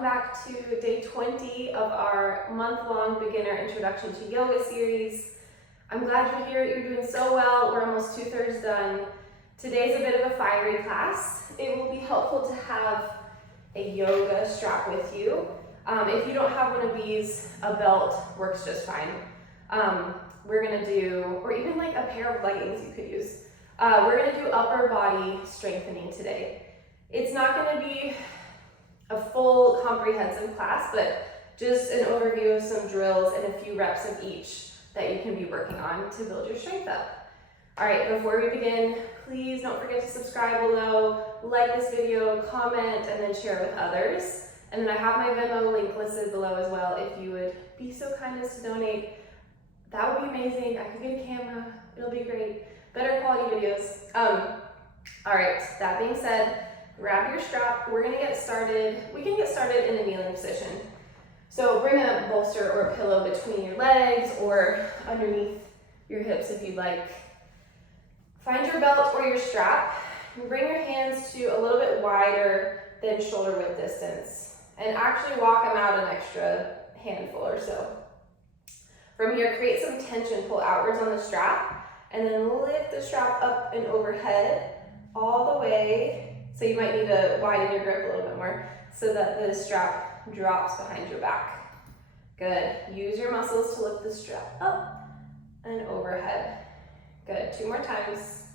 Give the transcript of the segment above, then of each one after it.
welcome back to day 20 of our month-long beginner introduction to yoga series. I'm glad you're here, you're doing so well, we're almost 2/3 done. Today's a bit of a fiery class. It will be helpful to have a yoga strap with you. If you don't have one of these, a belt works just fine. We're gonna do, or even like a pair of leggings you could use. We're gonna do upper body strengthening today. It's not gonna be a full comprehensive class, but just an overview of some drills and a few reps of each that you can be working on to build your strength up. All right, before we begin, please don't forget to subscribe below, like this video, comment, and then share it with others. And then I have my Venmo link listed below as well. If you would be so kind as to donate, that would be amazing. I could get a camera, it'll be great. Better quality videos. All right, that being said, grab your strap, we're gonna get started. We can get started in a kneeling position. So bring a bolster or a pillow between your legs or underneath your hips if you'd like. Find your belt or your strap and bring your hands to a little bit wider than shoulder width distance. And actually walk them out an extra handful or so. From here, create some tension, pull outwards on the strap, and then lift the strap up and overhead all the way. So you might need to widen your grip a little bit more so that the strap drops behind your back. Good. Use your muscles to lift the strap up and overhead. Good. 2 more times.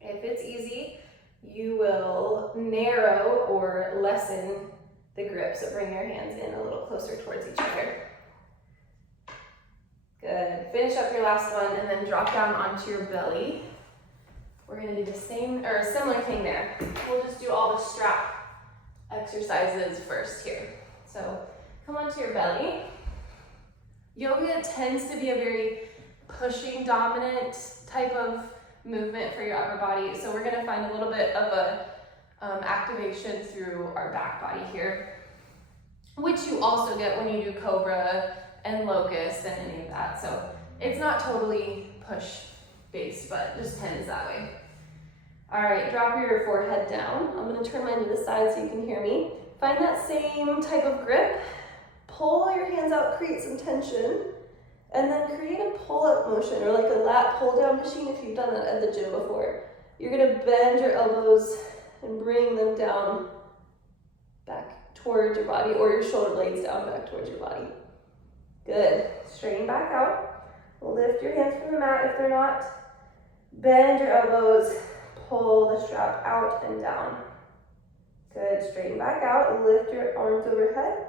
If it's easy, you will narrow or lessen the grip. So bring your hands in a little closer towards each other. Good. Finish up your last one and then drop down onto your belly. We're gonna do the same or similar thing there. We'll just do all the strap exercises first here. So come onto your belly. Yoga tends to be a very pushing dominant type of movement for your upper body. So we're gonna find a little bit of a activation through our back body here, which you also get when you do Cobra and Locust and any of that. So it's not totally push based, but just tends that way. All right, drop your forehead down. I'm gonna turn mine to the side so you can hear me. Find that same type of grip. Pull your hands out, create some tension, and then create a pull-up motion or like a lat pull-down machine if you've done that at the gym before. You're gonna bend your elbows and bring them down back towards your body, or your shoulder blades down back towards your body. Good. Straighten back out. Lift your hands from the mat if they're not. Bend your elbows. Pull the strap out and down. Good. Straighten back out. Lift your arms overhead.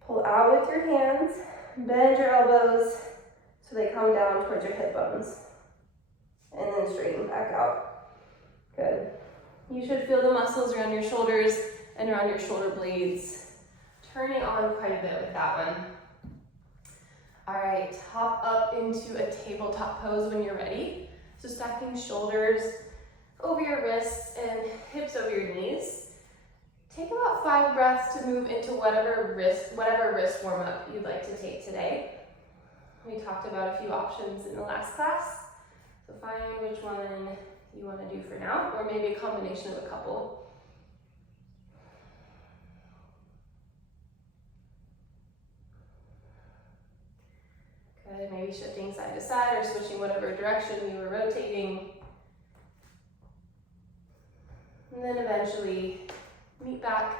Pull out with your hands. Bend your elbows so they come down towards your hip bones. And then straighten back out. Good. You should feel the muscles around your shoulders and around your shoulder blades turning on quite a bit with that one. All right, hop up into a tabletop pose when you're ready. So stacking shoulders over your wrists and hips over your knees. Take about 5 breaths to move into whatever wrist warm up you'd like to take today. We talked about a few options in the last class. So find which one you want to do for now, or maybe a combination of a couple. Good, maybe shifting side to side or switching whatever direction you were rotating. And then eventually meet back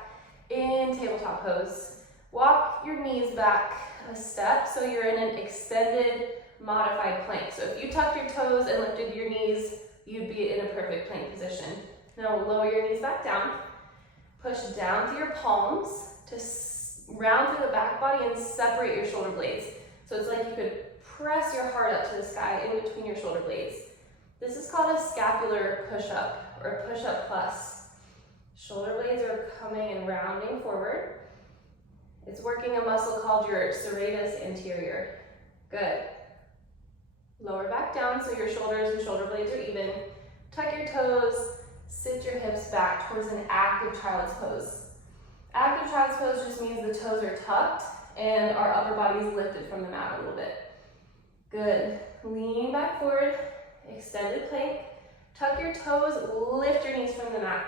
in tabletop pose. Walk your knees back a step so you're in an extended modified plank. So if you tucked your toes and lifted your knees, you'd be in a perfect plank position. Now lower your knees back down. Push down through your palms to round through the back body and separate your shoulder blades. So it's like you could press your heart up to the sky in between your shoulder blades. This is called a scapular push-up or a push-up plus. Shoulder blades are coming and rounding forward. It's working a muscle called your serratus anterior. Good. Lower back down so your shoulders and shoulder blades are even. Tuck your toes, sit your hips back towards an active child's pose. Active child's pose just means the toes are tucked and our upper body is lifted from the mat a little bit. Good. Lean back forward, extended plank. Tuck your toes, lift your knees from the mat.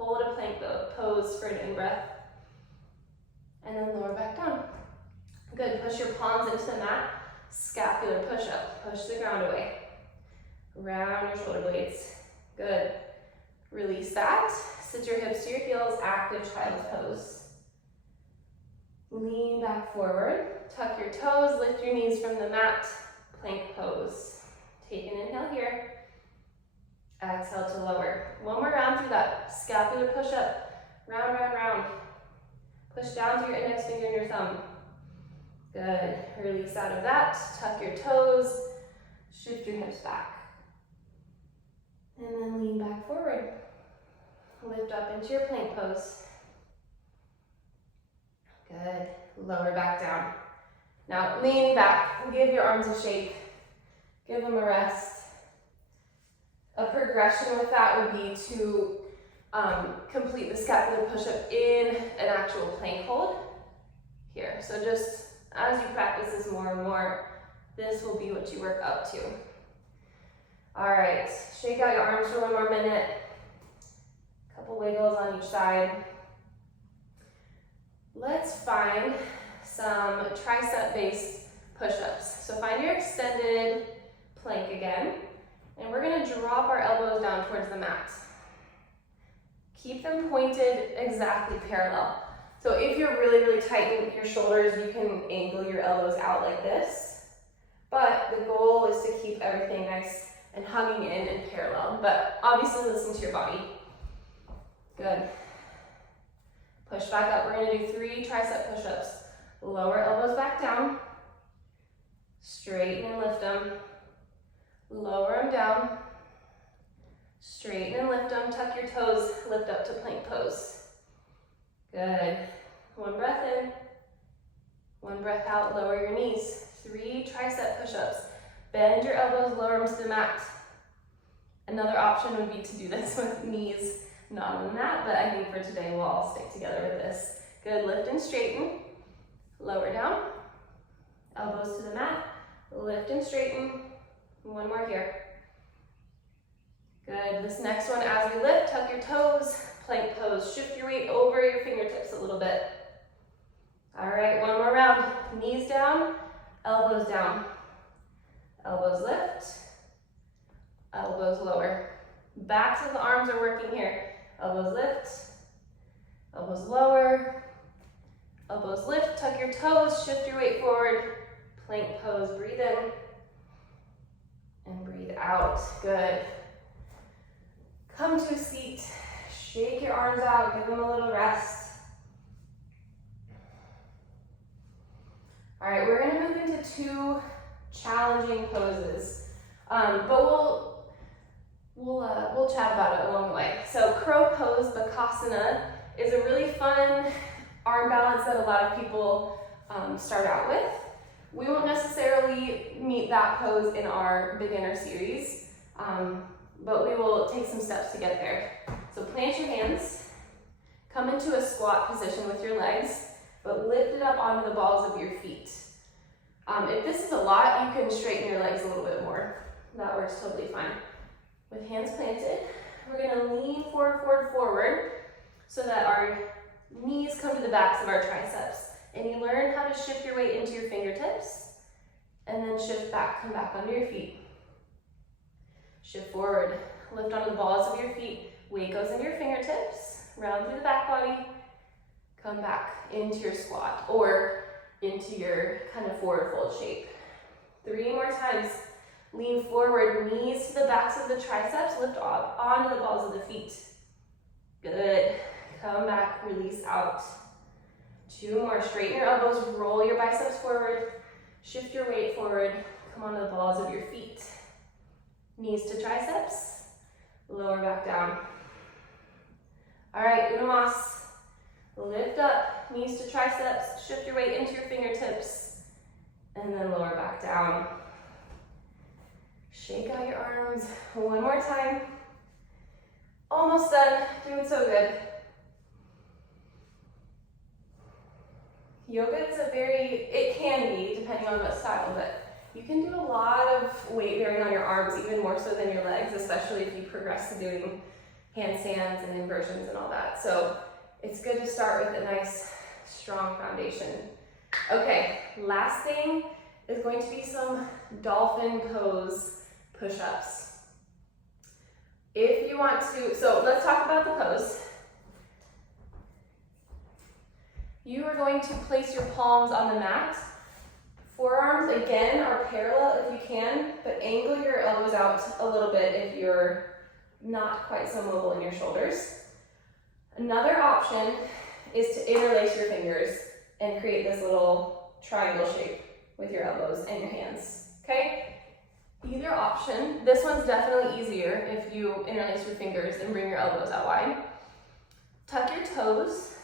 Hold a plank pose for an in-breath. And then lower back down. Good, push your palms into the mat. Scapular push-up, push the ground away. Round your shoulder blades. Good. Release that. Sit your hips to your heels, active child's pose. Lean back forward. Tuck your toes, lift your knees from the mat. Plank pose. Take an inhale here. Exhale to lower. One more round through that scapular push-up. Round, round, round. Push down through your index finger and your thumb. Good. Release out of that. Tuck your toes. Shift your hips back. And then lean back forward. Lift up into your plank pose. Good. Lower back down. Now lean back. Give your arms a shake. Give them a rest. A progression with that would be to complete the scapular push-up in an actual plank hold here. So just as you practice this more and more, this will be what you work up to. All right, shake out your arms for one more minute. Couple wiggles on each side. Let's find some tricep-based push-ups. So find your extended plank again, and we're gonna drop our elbows down towards the mat. Keep them pointed exactly parallel. So if you're really, really tight in your shoulders, you can angle your elbows out like this. But the goal is to keep everything nice and hugging in and parallel. But obviously listen to your body. Good. Push back up. We're gonna do 3 tricep push-ups. Lower elbows back down. Straighten and lift them. Lower them down. Straighten and lift them. Tuck your toes. Lift up to plank pose. Good. One breath in. One breath out. Lower your knees. 3 tricep push-ups. Bend your elbows, lower them to the mat. Another option would be to do this with knees not on the mat, but I think for today we'll all stick together with this. Good. Lift and straighten. Lower down. Elbows to the mat. Lift and straighten. One more here. Good. This next one, as you lift, tuck your toes, plank pose. Shift your weight over your fingertips a little bit. All right, one more round. Knees down, elbows down. Elbows lift, elbows lower. Backs of the arms are working here. Elbows lift, elbows lower, elbows lift. Tuck your toes, shift your weight forward. Plank pose, breathe in and breathe out. Good. Come to a seat, shake your arms out, give them a little rest. All right, we're gonna move into 2 challenging poses, but we'll chat about it along the way. So crow pose, Bakasana, is a really fun arm balance that a lot of people start out with. We won't necessarily meet that pose in our beginner series, but we will take some steps to get there. So plant your hands, come into a squat position with your legs, but lift it up onto the balls of your feet. If this is a lot, you can straighten your legs a little bit more. That works totally fine. With hands planted, we're gonna lean forward, so that our knees come to the backs of our triceps. And you learn how to shift your weight into your fingertips, and then shift back, come back onto your feet. Shift forward, lift onto the balls of your feet, weight goes into your fingertips, round through the back body, come back into your squat, or into your kind of forward fold shape. 3 more times. Lean forward, knees to the backs of the triceps, lift up onto the balls of the feet. Good. Come back, release out. 2 more. Straighten your elbows, roll your biceps forward, shift your weight forward, come onto the balls of your feet. Knees to triceps, lower back down. All right, Uno Mas. Lift up, knees to triceps, shift your weight into your fingertips, and then lower back down. Shake out your arms. One more time. Almost done. Doing so good. Yoga is it can be, depending on what style, but you can do a lot of weight bearing on your arms, even more so than your legs, especially if you progress to doing handstands and inversions and all that. So it's good to start with a nice, strong foundation. Okay, last thing is going to be some Dolphin Pose push-ups. If you want to, so let's talk about the pose. You are going to place your palms on the mat. Forearms, again, are parallel if you can, but angle your elbows out a little bit if you're not quite so mobile in your shoulders. Another option is to interlace your fingers and create this little triangle shape with your elbows and your hands, okay? Either option. This one's definitely easier if you interlace your fingers and bring your elbows out wide. Tuck your toes.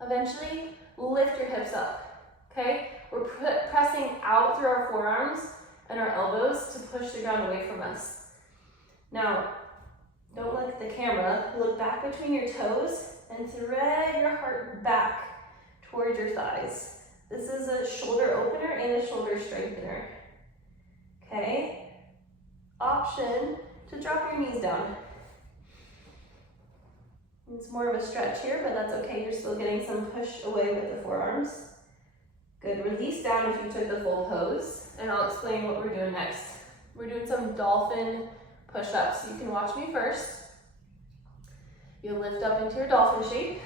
Eventually, lift your hips up, okay? We're pressing out through our forearms and our elbows to push the ground away from us. Now, don't look at the camera. Look back between your toes and thread your heart back towards your thighs. This is a shoulder opener and a shoulder strengthener, okay? Option to drop your knees down. It's more of a stretch here, but that's okay. You're still getting some push away with the forearms. Good, release down if you took the full pose, and I'll explain what we're doing next. We're doing some Dolphin Push-Ups. You can watch me first. You'll lift up into your dolphin shape,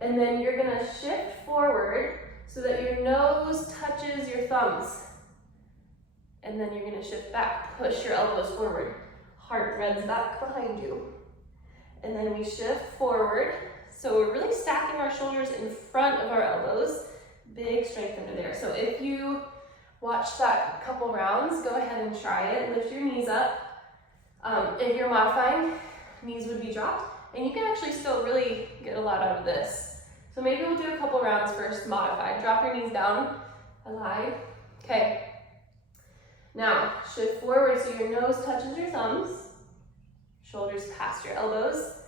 and then you're gonna shift forward so that your nose touches your thumbs. And then you're gonna shift back, push your elbows forward. Heart threads back behind you. And then we shift forward. So we're really stacking our shoulders in front of our elbows. Big strength under there. So if you watch that couple rounds, go ahead and try it. Lift your knees up. If you're modifying, knees would be dropped. And you can actually still really get a lot out of this. So maybe we'll do a couple rounds first, modified. Drop your knees down, alive. Okay. Now, shift forward so your nose touches your thumbs. Shoulders past your elbows.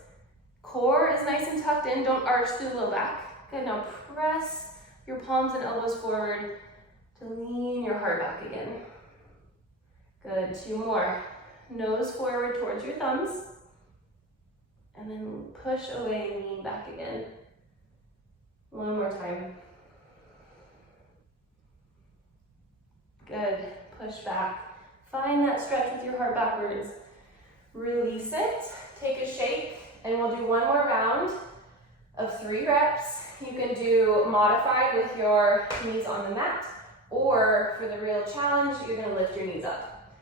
Core is nice and tucked in. Don't arch through the low back. Good, now press your palms and elbows forward to lean your heart back again. Good, 2 more. Nose forward towards your thumbs. And then push away and lean back again. 1 more time. Good, push back. Find that stretch with your heart backwards. Release it, take a shake, and we'll do 1 more round of 3 reps. You can do modified with your knees on the mat, or for the real challenge, you're gonna lift your knees up.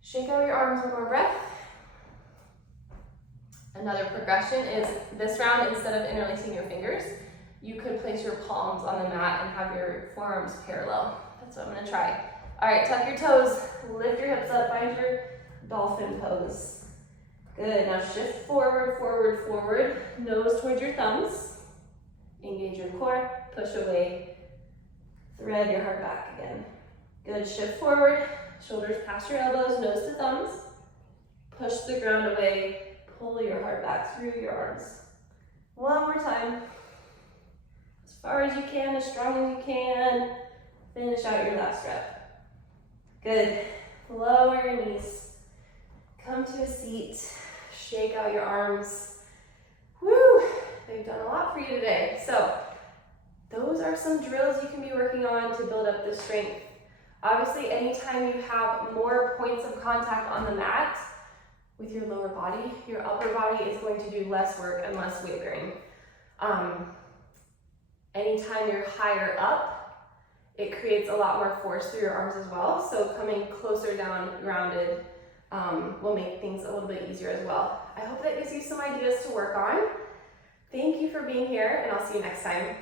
Shake out your arms, 1 more breath. Another progression is this round, instead of interlacing your fingers, you could place your palms on the mat and have your forearms parallel. That's what I'm gonna try. All right, tuck your toes, lift your hips up, find your Dolphin Pose. Good, now shift forward, forward, forward. Nose towards your thumbs. Engage your core, push away. Thread your heart back again. Good, shift forward. Shoulders past your elbows, nose to thumbs. Push the ground away. Pull your heart back through your arms. 1 more time. As far as you can, as strong as you can. Finish out your last rep. Good. Lower your knees. Come to a seat. Shake out your arms. Woo! They've done a lot for you today. So those are some drills you can be working on to build up the strength. Obviously, anytime you have more points of contact on the mat with your lower body, your upper body is going to do less work and less weight bearing. Anytime you're higher up, it creates a lot more force through your arms as well. So coming closer down, grounded, will make things a little bit easier as well. I hope that gives you some ideas to work on. Thank you for being here, and I'll see you next time.